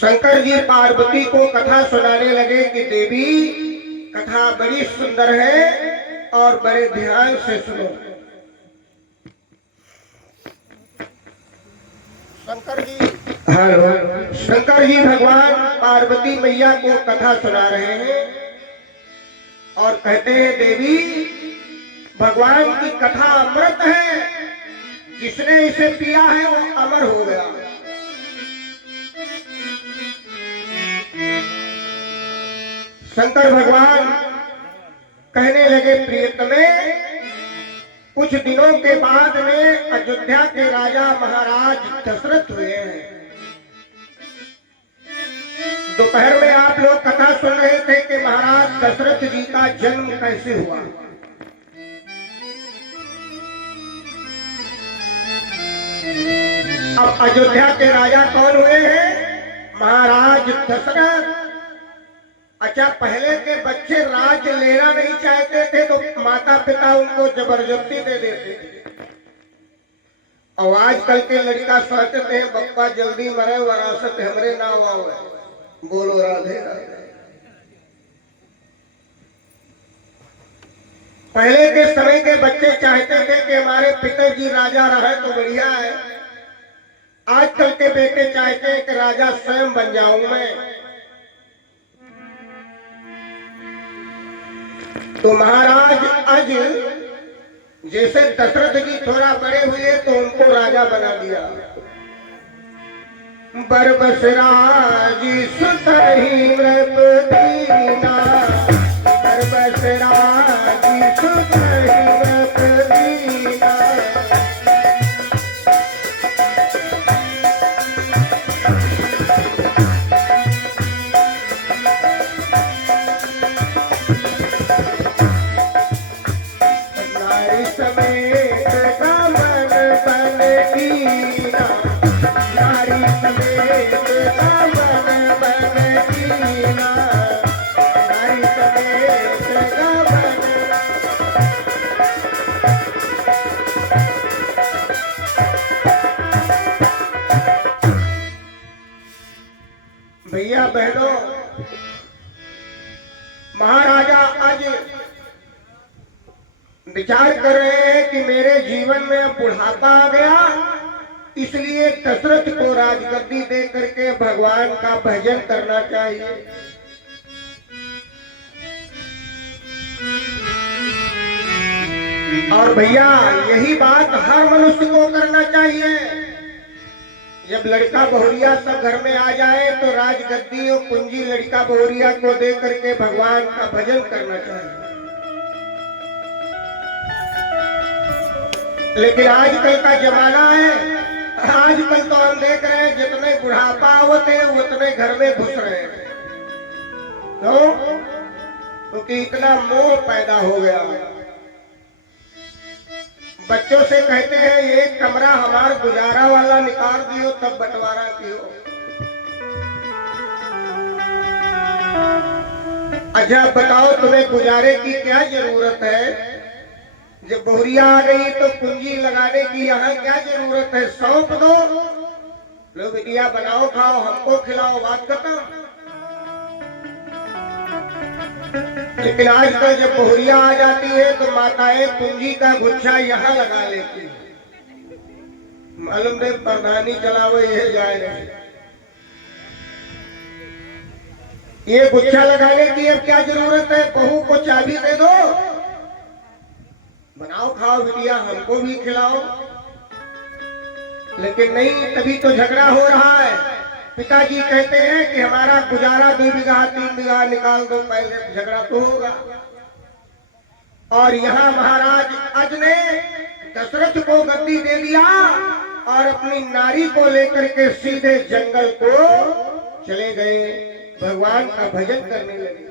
शंकर जी पार्वती को कथा सुनाने लगे कि देवी कथा बड़ी सुंदर है और बड़े ध्यान से सुनो। शंकर जी भगवान पार्वती मैया को कथा सुना रहे हैं और कहते हैं देवी भगवान की कथा अमृत है, जिसने इसे पिया है वो अमर हो गया। शंकर भगवान कहने लगे प्रियतमे, कुछ दिनों के बाद में अयोध्या के राजा महाराज दशरथ हुए हैं। दोपहर में आप लोग कथा सुन रहे थे कि महाराज दशरथ जी का जन्म कैसे हुआ। अब अयोध्या के राजा कौन हुए हैं? महाराज दशरथ। अच्छा, पहले के बच्चे राज लेना नहीं चाहते थे तो माता पिता उनको जबरदस्ती दे देते थे, और आजकल के लड़का सोचते हैं बप्पा जल्दी मरे वरासत हमरे नाम आओ। बोलो राधे राधे। पहले के समय के बच्चे चाहते थे कि हमारे पिताजी राजा रहे तो बढ़िया है। आजकल के बेटे चाहते हैं कि राजा स्वयं बन जाऊं मैं। तो महाराज आज जैसे दशरथ जी थोड़ा बड़े हुए तो उनको राजा बना दिया। बरबस राज सुत ही नृपदीना, बरबस राज सुत ही नृपदीना। नारी समेत दामन बन कीना, नारी समेत दामन बन कीना, नारी समेत दामन। भैया बहनों, महाराजा आज विचार कर रहे हैं कि मेरे जीवन में बुढ़ापा आ गया, इसलिए दशरथ को राजगद्दी दे करके भगवान का भजन करना चाहिए। और भैया यही बात हर मनुष्य को करना चाहिए। जब लड़का बहुरिया सब घर में आ जाए तो राजगद्दी और कुंजी लड़का बहुरिया को दे करके भगवान का भजन करना चाहिए। लेकिन आजकल का जमाना है, आजकल तो हम देख रहे हैं जितने बुढ़ापा होते हैं उतने घर में घुस रहे हैं। क्योंकि इतना मोह पैदा हो गया। बच्चों से कहते हैं एक कमरा हमारा गुजारा वाला निकाल दियो तब बंटवारा कियो। अच्छा बताओ, तुम्हें गुजारे की क्या जरूरत है? जब बहुरिया आ गई तो कुंजी लगाने की यहाँ क्या जरूरत है? सौंप दो, लो बिटिया बनाओ खाओ हमको खिलाओ, बात खत्म। लेकिन आजकल जब बहुरिया आ जाती है तो माताएं कुंजी का गुच्छा यहाँ लगा लेती है। मालूम दे प्रधानी चलाओ यह जाए नहीं। ये गुच्छा लगाने की अब क्या जरूरत है? बहू को चाबी दे दो, बनाओ खाओ बिटिया हमको भी खिलाओ। लेकिन नहीं, तभी तो झगड़ा हो रहा है। पिताजी कहते हैं कि हमारा गुजारा 2 बीघा 3 बीघा निकाल दो, पहले झगड़ा तो होगा। और यहाँ महाराज अज ने दशरथ को गद्दी दे दिया और अपनी नारी को लेकर के सीधे जंगल को चले गए, भगवान का भजन करने लगे।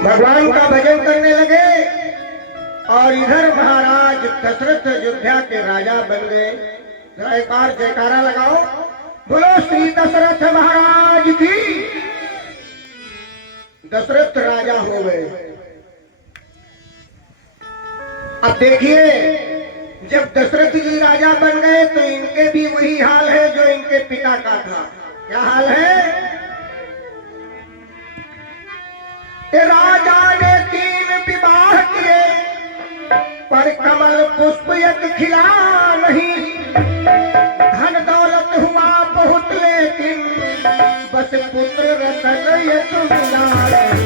भगवान का भजन करने लगे और इधर महाराज दशरथ अयोध्या के राजा बन गए। जरा एक बार जयकारा लगाओ, बोलो श्री दशरथ महाराज की। दशरथ राजा हो गए। अब देखिए जब दशरथ जी राजा बन गए तो इनके भी वही हाल है जो इनके पिता का था। क्या हाल है? कि राजा ने 3 विवाह किए पर कमल पुष्प एक खिला नहीं। धन दौलत हुआ बहुत लेकिन बस पुत्र रतन एक मिला नहीं।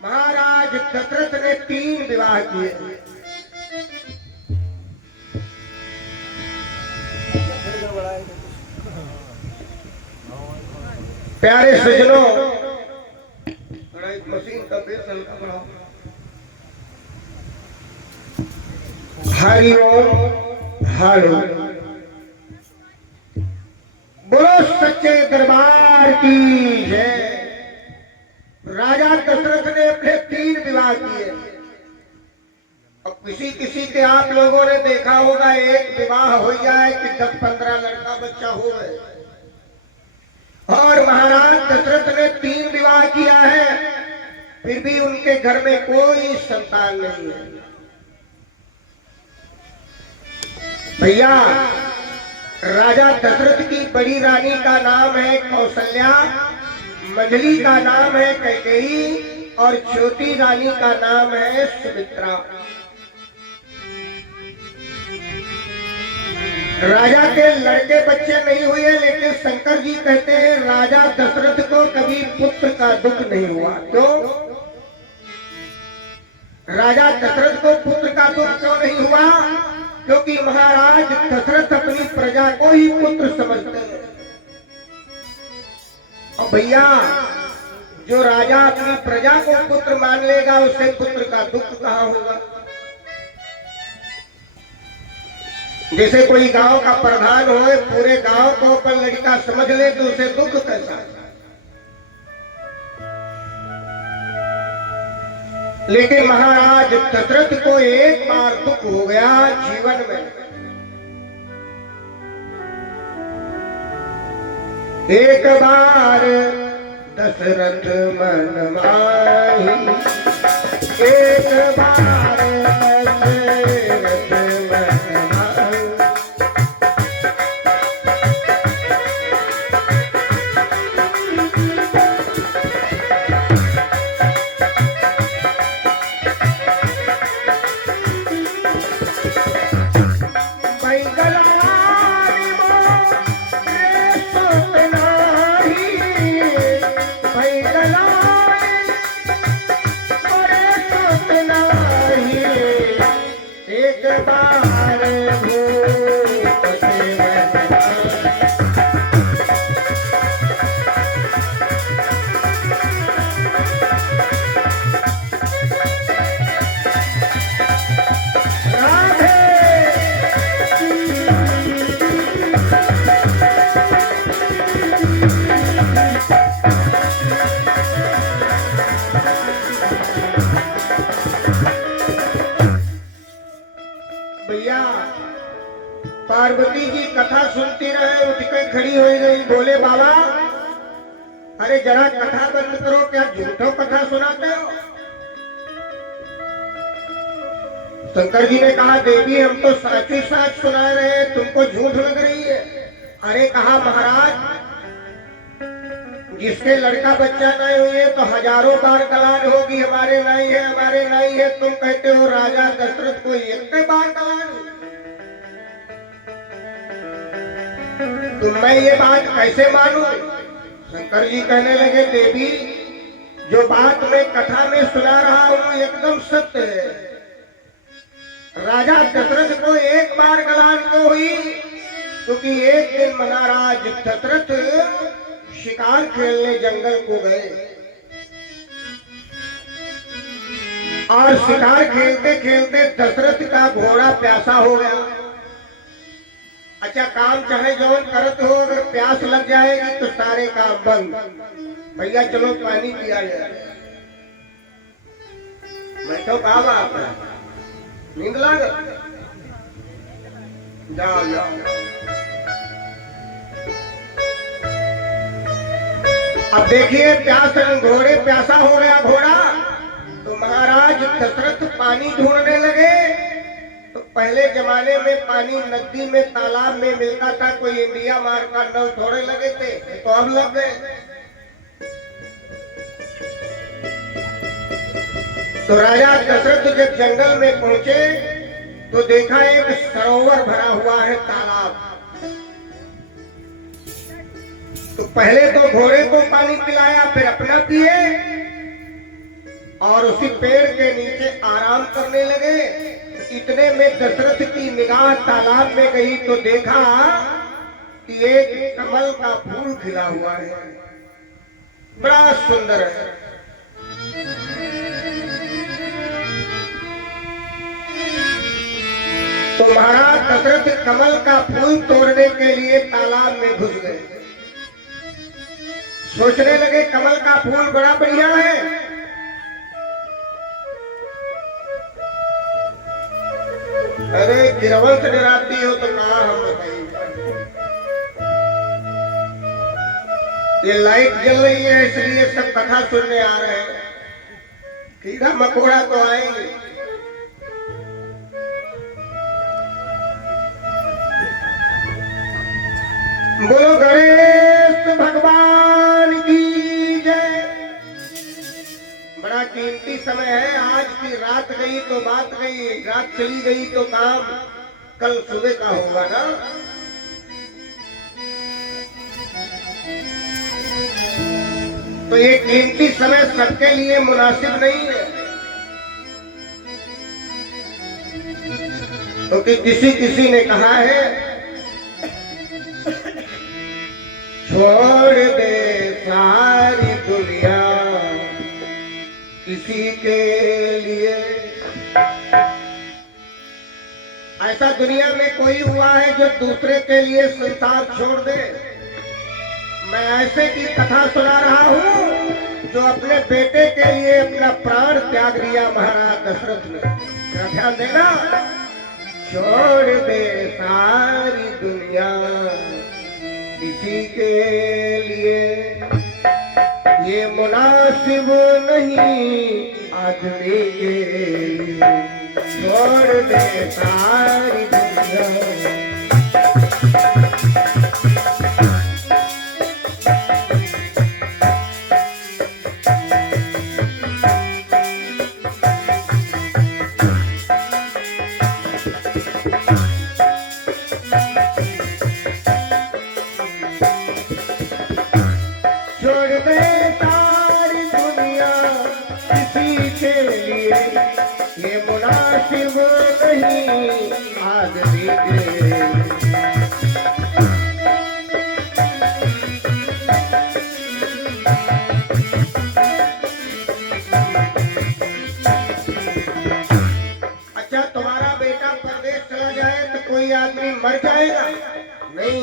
महाराज दशरथ ने 3 विवाह किए। प्यारे सज्जनों, मशीन का बेस हल्का बढ़ाओ। हरि ओम हरि। बोलो सच्चे दरबार की जय। राजा दशरथ ने अपने 3 विवाह किए। और किसी किसी के आप लोगों ने देखा होगा एक विवाह हो जाए कि 10-15 लड़का बच्चा हो गए। और महाराज दशरथ ने 3 विवाह किया है, फिर भी उनके घर में कोई संतान नहीं है। भैया, राजा दशरथ की बड़ी रानी का नाम है कौशल्या, मंझली का नाम है कैकेयी और छोटी रानी का नाम है सुमित्रा। राजा के लड़के बच्चे नहीं हुए, लेकिन शंकर जी कहते हैं राजा दशरथ को कभी पुत्र का दुख नहीं हुआ। क्यों? राजा दशरथ को पुत्र का दुख क्यों नहीं हुआ? क्योंकि महाराज दशरथ अपनी प्रजा को ही पुत्र समझते हैं। और भैया, जो राजा अपनी प्रजा को पुत्र मान लेगा उसे पुत्र का दुख कहाँ होगा? जैसे कोई गांव का प्रधान हो, पूरे गांव को अपन लड़का समझ ले तो उसे दुख कैसा? लेकिन महाराज दशरथ को एक बार दुख हो गया जीवन में। एक बार दशरथ मन माही, एक बार दशरथ मन माही। पार्वती जी कथा सुनती रहे, उठ के खड़ी हो गई, बोले बाबा अरे जरा कथा बंद करो, क्या झूठो कथा सुनाते हो? शंकर जी ने कहा देवी हम तो सच ही सच सुना रहे, तुमको झूठ लग रही है। अरे कहा महाराज जिसके लड़का बच्चा नहीं हुए तो हजारों बार गलान होगी हमारे नहीं है, हमारे नहीं है। तुम कहते हो राजा दशरथ को एक बार गलान। तो मैं ये बात कैसे मानूं? शंकर जी कहने लगे देवी जो बात मैं कथा में सुना रहा हूं एकदम सत्य है। राजा दशरथ को एक बार गलान क्यों हुई? क्योंकि एक दिन महाराज दशरथ शिकार खेलने जंगल को गए और शिकार खेलते खेलते दशरथ का घोड़ा प्यासा हो गया। अच्छा काम चाहे जौन करत हो, अगर प्यास लग जाएगी तो सारे काम बंद। भैया चलो पानी पिया जाए। बैठो कहा बात है, नींद लाग। जाओ जाओ। अब देखिए प्यास घोड़े प्यासा हो गया घोड़ा, तो महाराज दशरथ पानी ढूंढने लगे। तो पहले जमाने में पानी नदी में तालाब में मिलता था, कोई इंडिया मार का नल थोड़े लगे थे, तो अब लग गए। तो राजा दशरथ जब जंगल में पहुंचे तो देखा एक सरोवर भरा हुआ है, तालाब। तो पहले तो घोड़े को पानी पिलाया, फिर अपना पिए और उसी पेड़ के नीचे आराम करने लगे। इतने में दशरथ की निगाह तालाब में गई तो देखा कि एक कमल का फूल खिला हुआ है, बड़ा सुंदर है। तो महाराज दशरथ कमल का फूल तोड़ने के लिए तालाब में घुस गए। सोचने लगे कमल का फूल बड़ा बढ़िया है, अरे गिरवल से डराती हो तो कहा हम बताइए। ये लाइट जल रही है इसलिए सब कथा सुनने आ रहे हैं, कीड़ा मकोड़ा तो आएंगे। बोलो गणेश भगवान की जय। बड़ा कीमती समय है, आज की रात गई तो बात गई, रात चली गई तो काम कल सुबह का होगा ना। तो ये कीमती समय सबके लिए मुनासिब नहीं है, क्योंकि किसी ने कहा है छोड़ दे सारी दुनिया किसी के लिए। ऐसा दुनिया में कोई हुआ है जो दूसरे के लिए संसार छोड़ दे? मैं ऐसे की कथा सुना रहा हूँ जो अपने बेटे के लिए अपना प्राण त्याग दिया महाराज दशरथ ने। ध्यान देना, छोड़ दे सारी दुनिया किसी के लिए, ये मुनासिब नहीं आदमी के लिए। छोड़ दे सारी दुनिया। ये मुनासिब नहीं आदमी के। अच्छा, तुम्हारा बेटा परदेश चला जाए तो कोई आदमी मर जाएगा? नहीं,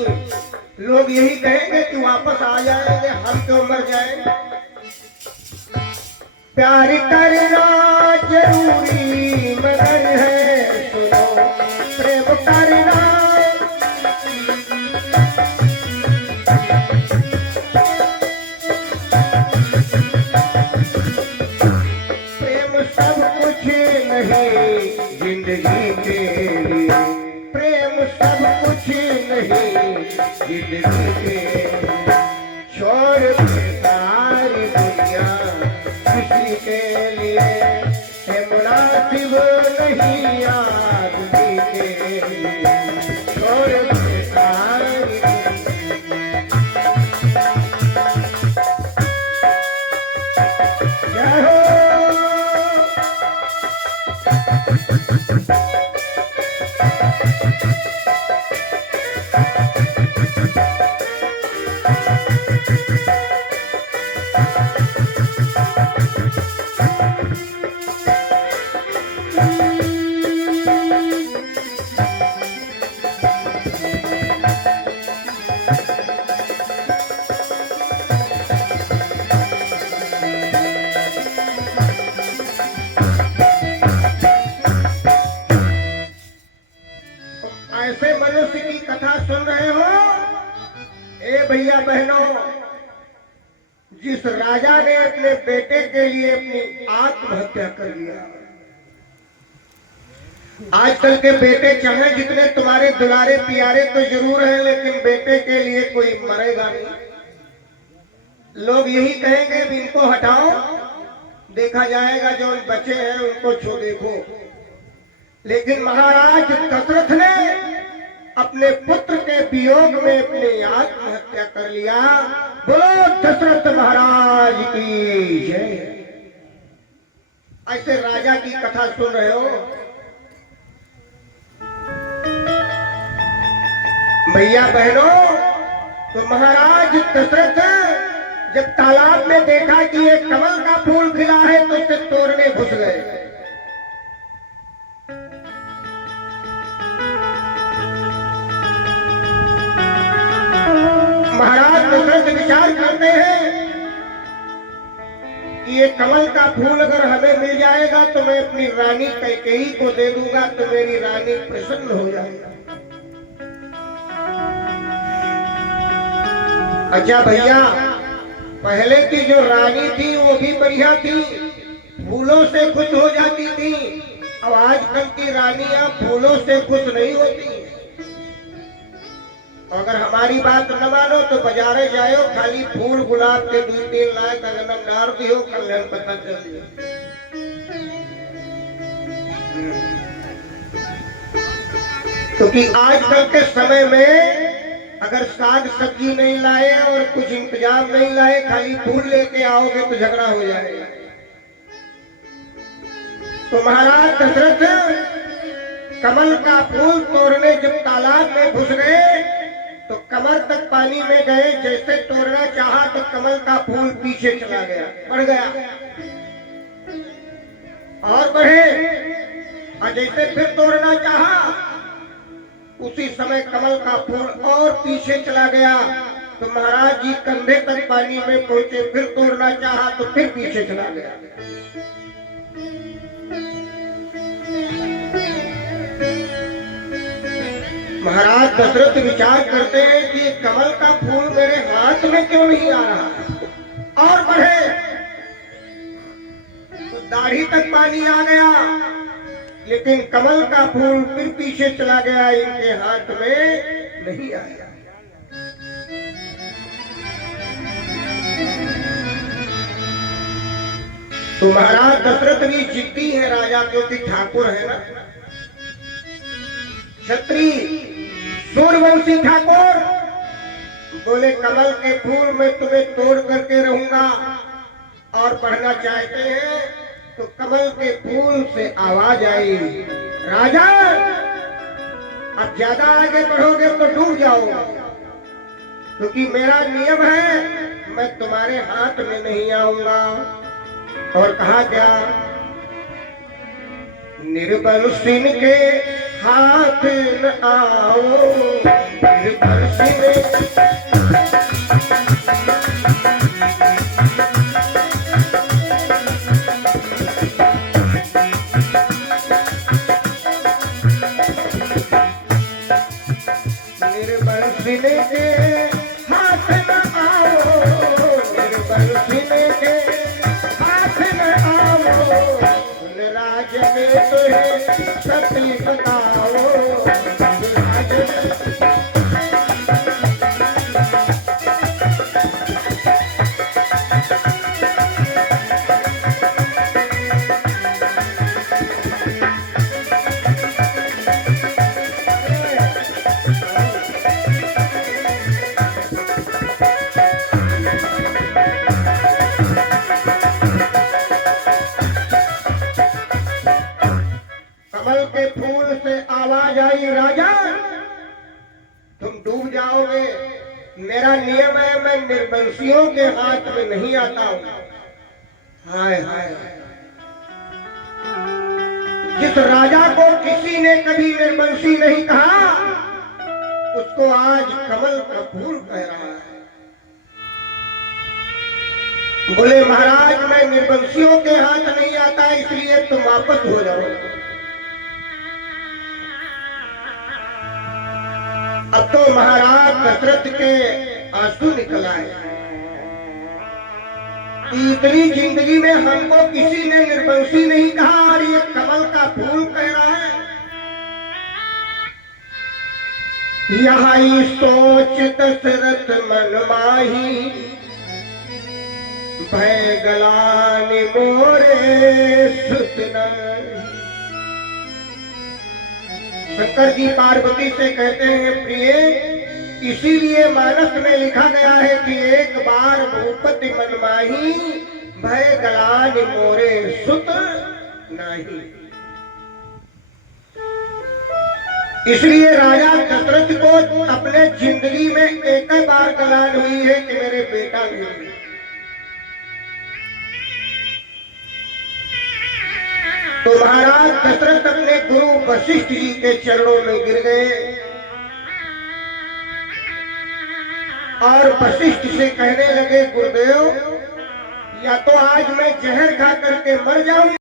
लोग यही कहेंगे कि वापस आ जाएंगे, हम क्यों मर जाएंगे। प्यार करना जरूरी मगर है सुनो, प्रेम करना प्रेम सब कुछ नहीं जिंदगी के लिए। प्रेम सब कुछ नहीं जिंदगी के लिए। छोड़ दे सारी दुनिया किसी के लिए, है मुनासिब नहीं आदमी के लिए। छोड़ दे सारी जय हो। ऐसे मनुष्य सुन रहे हो? ए भैया बहनों, जिस राजा ने अपने बेटे के लिए अपनी आत्महत्या कर लिया, आजकल के बेटे चाहे जितने तुम्हारे दुलारे प्यारे तो जरूर हैं, लेकिन बेटे के लिए कोई मरेगा नहीं। लोग यही कहेंगे भी इनको हटाओ, देखा जाएगा जो बचे हैं उनको छो देखो। लेकिन महाराज दशरथ ने अपने पुत्र के वियोग में अपनी आत्महत्या कर लिया। बोलो दशरथ महाराज की जय। ऐसे राजा की कथा सुन रहे हो भैया बहनों। तो महाराज दशरथ जब तालाब में देखा कि एक कमल का फूल खिला है तो उसे तोड़ने घुस गए। महाराज दशरथ विचार करते हैं कि ये कमल का फूल अगर हमें मिल जाएगा तो मैं अपनी रानी कैकेयी को दे दूंगा तो मेरी रानी प्रसन्न हो जाएगी। अच्छा भैया, पहले की जो रानी थी वो भी बढ़िया थी, फूलों से खुश हो जाती थी। अब आजकल की रानियां फूलों से खुश नहीं होती। अगर हमारी बात न मानो तो बाजारे जाओ, खाली फूल गुलाब के 2-3 लाख अगर डाल दियो, कल्याण पता चल दियो। क्योंकि आजकल के समय में अगर साग सब्जी नहीं लाए और कुछ इंतजाम नहीं लाए, खाली फूल लेके आओगे तो झगड़ा हो जाएगा। तो महाराज दशरथ कमल का फूल तोड़ने जब तालाब में घुस गए तो कमर तक पानी में गए। जैसे तोड़ना चाहा तो कमल का फूल पीछे चला गया, बढ़ गया और बढ़े। और जैसे फिर तोड़ना चाहा उसी समय कमल का फूल और पीछे चला गया। तो महाराज जी कंधे तक पानी में पहुंचे, फिर तोड़ना चाहा तो फिर पीछे चला गया। महाराज दशरथ विचार करते हैं कि कमल का फूल मेरे हाथ में क्यों नहीं आ रहा, और बढ़े तो दाढ़ी तक पानी आ गया, लेकिन कमल का फूल फिर पीछे चला गया, इनके हाथ में नहीं आया। तो महाराज दशरथ भी जिद्दी है राजा, क्योंकि ठाकुर है ना, क्षत्रिय सूर्यवंशी ठाकुर। बोले कमल के फूल में तुम्हें तोड़ करके रहूंगा। और पढ़ना चाहते हैं तो कमल के फूल से आवाज आई, राजा अब ज्यादा आगे बढ़ोगे तो डूब जाओगे, क्योंकि मेरा नियम है मैं तुम्हारे हाथ में नहीं आऊंगा। और कहा क्या, निर्बल सिंह के हाथ न आओ, निर्बल सिंह के हाथ न आओ, निर्बल सिंह के हाथ न आओ, राज में तुझे सत्य बताओ। कमल के फूल से आवाज आई, राजा तुम डूब जाओगे, मेरा नियम है मैं निर्वंशियों के हाथ में नहीं आता हूं। हाय हाय, जिस राजा को किसी ने कभी निर्वंशी नहीं कहा उसको आज कमल का फूल कह रहा है। बोले महाराज मैं निर्वंशियों के हाथ नहीं आता, इसलिए तुम वापस हो जाओ। अब तो महाराज दशरथ के आंसू निकल आए। इतनी जिंदगी में हमको किसी ने निर्वंशी नहीं कहा और ये कमल का फूल कह रहा है। यही सोच दशरथ मन माही, भय गलानि मोरे सुत नहीं। शंकर जी पार्वती से कहते हैं, प्रिय, इसीलिए मानस में लिखा गया है कि एक बार भूपति मन माही, भय गलानि मोरे सुत नहीं। इसलिए राजा दशरथ को अपने जिंदगी में एक ही बार गलान हुई है कि मेरे बेटा नहीं। तो महाराज दशरथ अपने गुरु वशिष्ठ जी के चरणों में गिर गए और वशिष्ठ से कहने लगे, गुरुदेव, या तो आज मैं जहर खा करके मर जाऊं